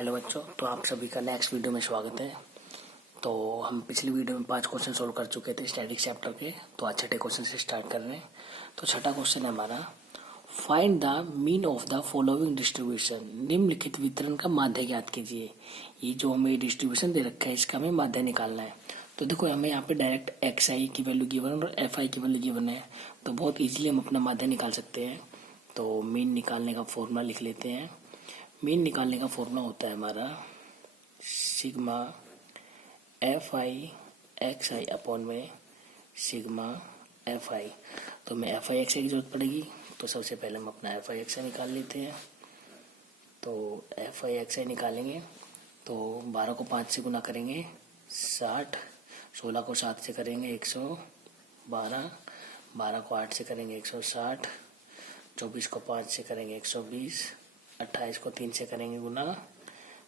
Hello बच्चों, तो आप सभी का नेक्स्ट वीडियो में स्वागत है। तो हम पिछली वीडियो में 5 क्वेश्चन सोल्व कर चुके थे स्टैटिक्स चैप्टर के। तो आज छठे क्वेश्चन से स्टार्ट कर रहे हैं। तो छठा क्वेश्चन है हमारा, find the mean of the following distribution. निम्नलिखित वितरण का माध्य ज्ञात कीजिए। ये जो हमें डिस्ट्रीब्यूशन दे रखा है इसका हमें माध्य निकालना है। तो देखो हमें यहाँ पे डायरेक्ट एक्स आई की वैल्यू गिवन और एफ आई की वैल्यू गिवन है, तो बहुत ईजिली हम अपना माध्य निकाल सकते हैं। तो मीन निकालने का फॉर्मूला लिख लेते हैं। मीन निकालने का फॉर्मूला होता है हमारा sigma F I x I upon में सिग्मा एफ आई। तो हमें एफ आई एक्स आई की जरूरत पड़ेगी, तो सबसे पहले हम अपना एफ आई एक्स आई निकाल लेते हैं। तो एफ आई एक्स आई निकालेंगे तो 12 को 5 से गुना करेंगे 60, 16 को 7 से करेंगे 112, 12 को 8 से करेंगे 160, 24 को 5 से करेंगे 120, 28 को 3 से करेंगे गुना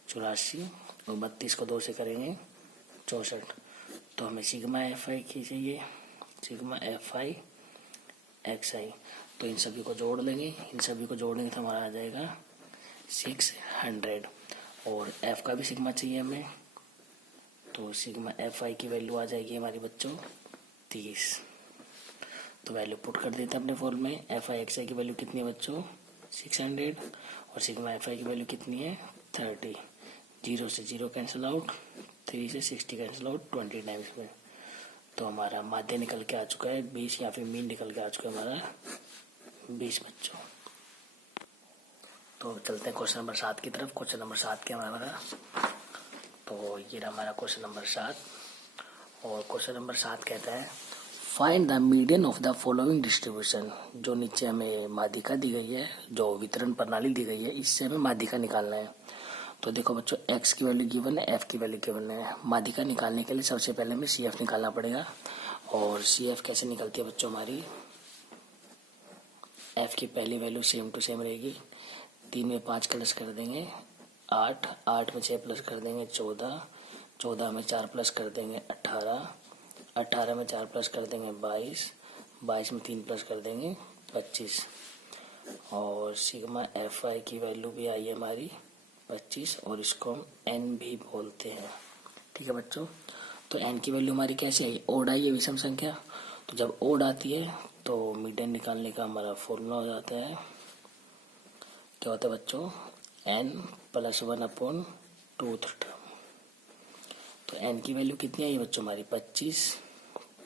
84 और 32 को 2 से करेंगे 64। तो हमें सिग्मा एफ आई की चाहिए, सिग्मा एफ आई एक्स आई। तो इन सभी को जोड़ लेंगे, इन सभी को जोड़ेंगे तो हमारा आ जाएगा 600। और एफ का भी सिग्मा चाहिए हमें, तो सिग्मा एफ आई की वैल्यू आ जाएगी हमारी बच्चों 30। तो वैल्यू पुट कर देते हैं अपने फॉर्म में। एफ आई एक्स आई की वैल्यू कितनी है बच्चों 600 और सिग्मा एफ आई की वैल्यू कितनी है 30। 0 से 0 कैंसिल आउट, 3 से 60 कैंसिल आउट 20 टाइम्स में। तो हमारा माध्य निकल के आ चुका है 20, या फिर मीन निकल के आ चुका है हमारा 20 बच्चों। तो चलते हैं क्वेश्चन नंबर 7 की तरफ। क्वेश्चन नंबर 7 क्या हमारा, तो ये रहा हमारा क्वेश्चन नंबर 7। और क्वेश्चन नंबर 7 कहता है find the median of the following distribution. जो नीचे हमें माध्यिका दी गई है, जो वितरण प्रणाली दी गई है, इससे हमें माध्यिका निकालना है। तो देखो बच्चों, x की वैल्यू गिवन है, f की वैल्यू गिवन है। माध्यिका निकालने के लिए सबसे पहले हमें CF निकालना पड़ेगा। और CF कैसे निकलती है बच्चों हमारी, f की पहली वैल्यू सेम टू सेम रहेगी। 3 में 5 प्लस कर देंगे 8, 8 में 6 प्लस कर देंगे 14, 14 में 4 प्लस कर देंगे 18, 18 में 4 प्लस कर देंगे 22, 22 में 3 प्लस कर देंगे 25। और सिग्मा एफ आई की वैल्यू भी आई है हमारी 25, और इसको हम n भी बोलते हैं। ठीक है बच्चों, तो n की वैल्यू हमारी कैसी आई, ओड आई है, विषम संख्या। तो जब ओड आती है तो मीडियन निकालने का हमारा फॉर्मूला हो जाता है, क्या होता है बच्चों, n + 1/2 टर्म। तो n की वैल्यू कितनी आई बच्चों हमारी 25,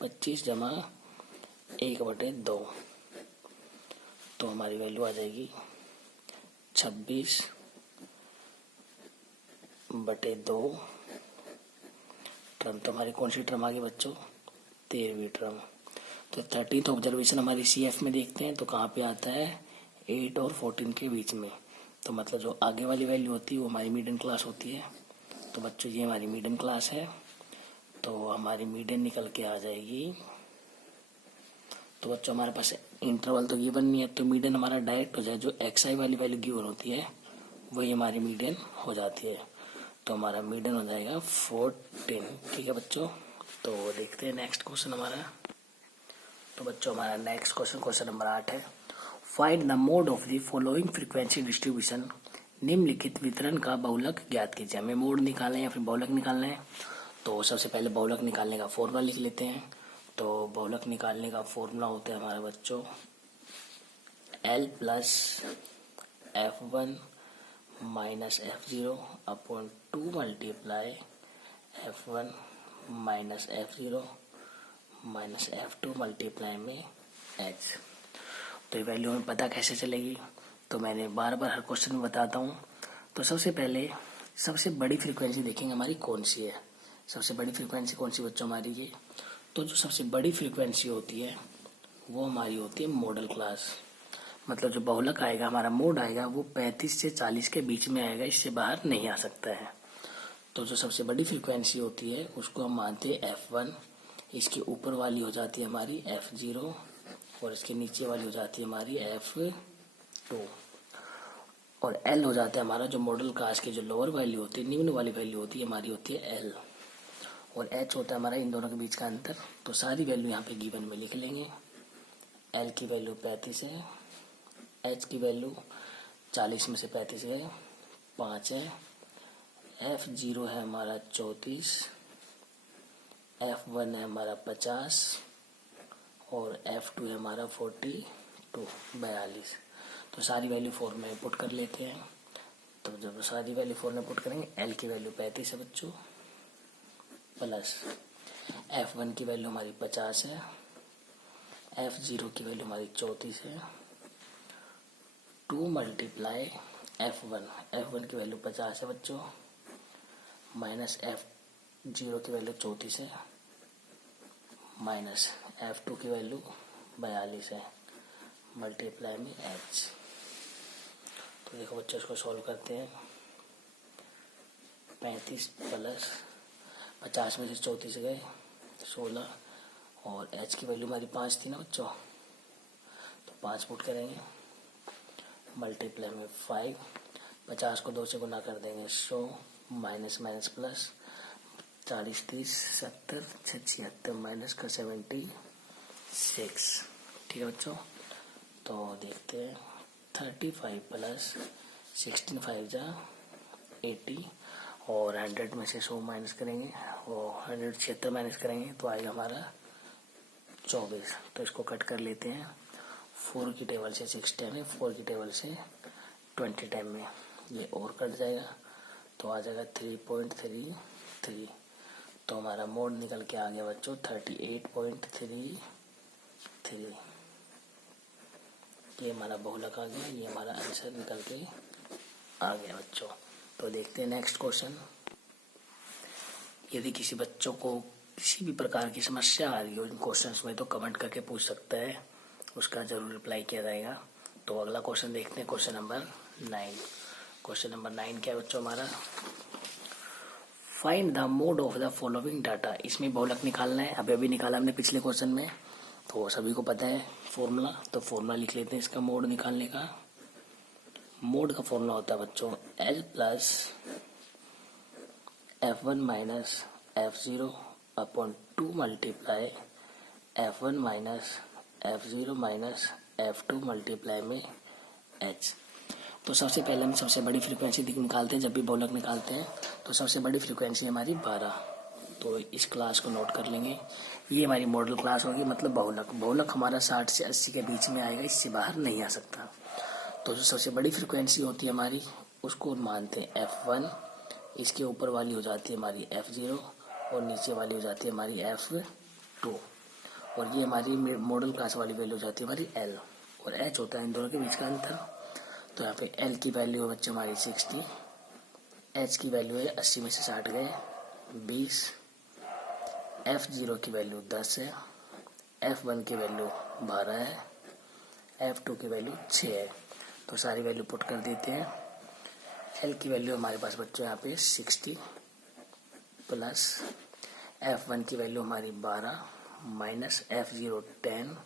25 जमा 1/2। तो हमारी वैल्यू आ जाएगी 26/2 टर्म। तो हमारी कौन सी टर्म आ गई बच्चों, 13वीं टर्म। तो 13th ऑब्जर्वेशन हमारी CF में देखते हैं तो कहाँ पे आता है, 8 और 14 के बीच में। तो मतलब जो आगे वाली वैल्यू होती है वो हमारी मीडियन क्लास होती है। तो बच्चों ये हमारी मीडियन क्लास है, तो हमारी मीडियन निकल के आ जाएगी। तो बच्चों हमारे पास इंटरवल तो गिवन नहीं है, तो मीडियन हमारा डायरेक्ट हो जाए, जो एक्स आई वाली वैल्यू गिवन होती है वही हमारी मीडियन हो जाती है। तो हमारा मीडियन हो जाएगा 14। ठीक है बच्चों, तो देखते हैं नेक्स्ट क्वेश्चन हमारा। तो बच्चों हमारा नेक्स्ट क्वेश्चन, क्वेश्चन नंबर 8 है, find the mode of the following frequency distribution. निम्नलिखित वितरण का बहुलक ज्ञात कीजिए। हमें मोड निकालना है या फिर बहुलक निकालना है। तो सबसे पहले बहुलक निकालने का फॉर्मूला लिख लेते हैं। तो बहुलक निकालने का फॉर्मूला होता है हमारा बच्चों L + F1 - F0 upon 2 × F1 - F0 - F2 multiply में H। तो ये वैल्यू हमें पता कैसे चलेगी, तो मैंने बार बार हर क्वेश्चन में बताता हूँ। तो सबसे पहले सबसे बड़ी फ्रीक्वेंसी देखेंगे हमारी कौन सी है। सबसे बड़ी फ्रीक्वेंसी कौन सी बच्चों हमारी ये, तो जो सबसे बड़ी फ्रीक्वेंसी होती है वो हमारी होती है मॉडल क्लास। मतलब जो बहुलक आएगा, हमारा मोड आएगा, वो 35 से 40 के बीच में आएगा, इससे बाहर नहीं आ सकता है। तो जो सबसे बड़ी फ्रीक्वेंसी होती है उसको हम मानते हैं F1। इसके ऊपर वाली हो जाती है हमारी F0 और इसके नीचे वाली हो जाती है हमारी F2। और L हो जाता है हमारा जो मॉडल क्लास की जो लोअर वैल्यू होती है, निम्न वाली वैल्यू होती है हमारी होती है L। और H होता है हमारा इन दोनों के बीच का अंतर। तो सारी वैल्यू यहाँ पे गिवन में लिख लेंगे। L की वैल्यू 35 है, H की वैल्यू 40 में से 35 है 5 है, F0 है हमारा 34, F1 है हमारा 50 और F2 है हमारा 42। तो सारी वैल्यू 4 में पुट कर लेते हैं। तो जब सारी वैल्यू 4 में पुट करेंगे, L की वैल्यू 35 है बच्चों, प्लस F1 की वैल्यू हमारी 50 है, F0 की वैल्यू हमारी 34 है, 2 मल्टीप्लाई F1 की वैल्यू 50 है बच्चों, माइनस F0 की वैल्यू 34 है, माइनस F2 की वैल्यू 42 है, मल्टीप्लाई में H। तो देखो बच्चों, इसको सॉल्व करते हैं। 35 प्लस 50 में से 34 गए 16, और H की वैल्यू हमारी 5 थी ना बच्चों, तो 5 पुट करेंगे, मल्टीप्लाई में 5, 50 को 2 से गुना कर देंगे 100, माइनस माइनस प्लस, 40 30 70 76, माइनस का 76। ठीक है बच्चों, तो देखते हैं। 35 प्लस 16 5 जा 80, और 100 में से 100 माइनस करेंगे, और 176 माइनस करेंगे तो आएगा हमारा 24। तो इसको कट कर लेते हैं। 4 की टेबल से 6 टाइम में, 4 की टेबल से 20 टाइम में, ये और कट जाएगा तो आ जाएगा 3.33। तो हमारा मोड निकल के आ गया बच्चों 38.33। ये हमारा बहुलक आ गया, ये हमारा आंसर निकल के आ गया बच्चों। तो देखते हैं नेक्स्ट क्वेश्चन। यदि किसी बच्चों को किसी भी प्रकार की समस्या आ रही हो इन क्वेश्चंस में, तो कमेंट करके पूछ सकता है, उसका जरूर रिप्लाई किया जाएगा। तो अगला क्वेश्चन देखते हैं, क्वेश्चन नंबर 9। क्वेश्चन नंबर 9 क्या है बच्चों हमारा? Find the mode of the following data. इसमें बहुलक निकालना है, अभी निकाला हमने पिछले क्वेश्चन में, तो सभी को पता है फॉर्मूला। तो फॉर्मूला लिख लेते हैं इसका मोड निकालने का। मोड का फॉर्मूला होता है बच्चों L plus F1 minus F0 upon 2 multiply F1 minus F0 minus F2 multiply में H। तो सबसे पहले हम सबसे बड़ी फ्रीक्वेंसी निकालते हैं। जब भी बहुलक निकालते हैं तो सबसे बड़ी फ्रीक्वेंसी हमारी 12। तो इस क्लास को नोट कर लेंगे, ये हमारी मॉडल क्लास होगी, मतलब बहुलक हमारा 60 से 80 के बीच में आएगा, इससे बाहर नहीं आ सकता। तो जो सबसे बड़ी फ्रीक्वेंसी होती है हमारी, उसको मानते हैं F1, इसके ऊपर वाली हो जाती है हमारी F0, और नीचे वाली हो जाती है हमारी F2, और ये हमारी मॉडल क्लास वाली वैल्यू हो जाती है हमारी L, और H होता है इन दोनों के बीच का अंतर। तो यहाँ पे L की वैल्यू है बच्चे हमारी 60, H की वैल्यू है 80 में से 60 गए 20, F0 की वैल्यू 10 है, F1 की वैल्यू 12 है, F2 की वैल्यू 6 है। तो सारी वैल्यू पुट कर देते हैं। L की वैल्यू हमारे पास बच्चों यहाँ पे 60 प्लस F1 की वैल्यू हमारी 12 minus F0 10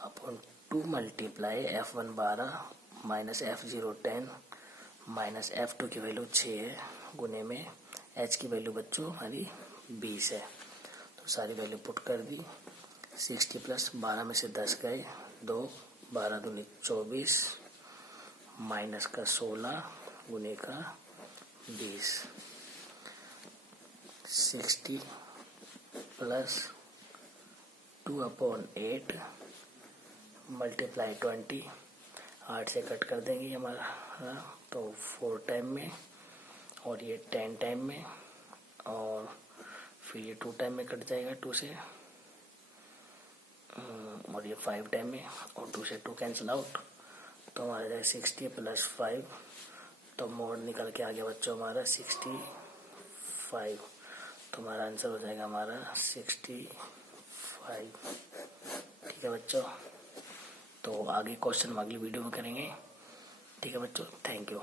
upon 2 multiply F1 12 minus F0 10 minus F2 की वैल्यू 6 है, गुने में H की वैल्यू बच्चों हमारी 20 है। तो सारी वैल्यू पुट कर दी। 60 प्लस 12 में से 10 गए 2, 12 दूनी 24 माइनस का 16 गुने का 20। 60 प्लस 2/8 मल्टीप्लाई 20, 8 से कट कर देंगे हमारा, तो 4 टाइम में, और ये 10 टाइम में, और फिर ये 2 टाइम में कट जाएगा 2 से, और ये 5 टाइम में, और 2 से 2 कैंसिल आउट। तो हमारा जाए 60 प्लस 5, तो मोड निकल के आ गया बच्चों हमारा 65। तो हमारा आंसर हो जाएगा हमारा 65। ठीक है बच्चों, तो आगे क्वेश्चन हम अगली वीडियो में करेंगे। ठीक है बच्चों, थैंक यू।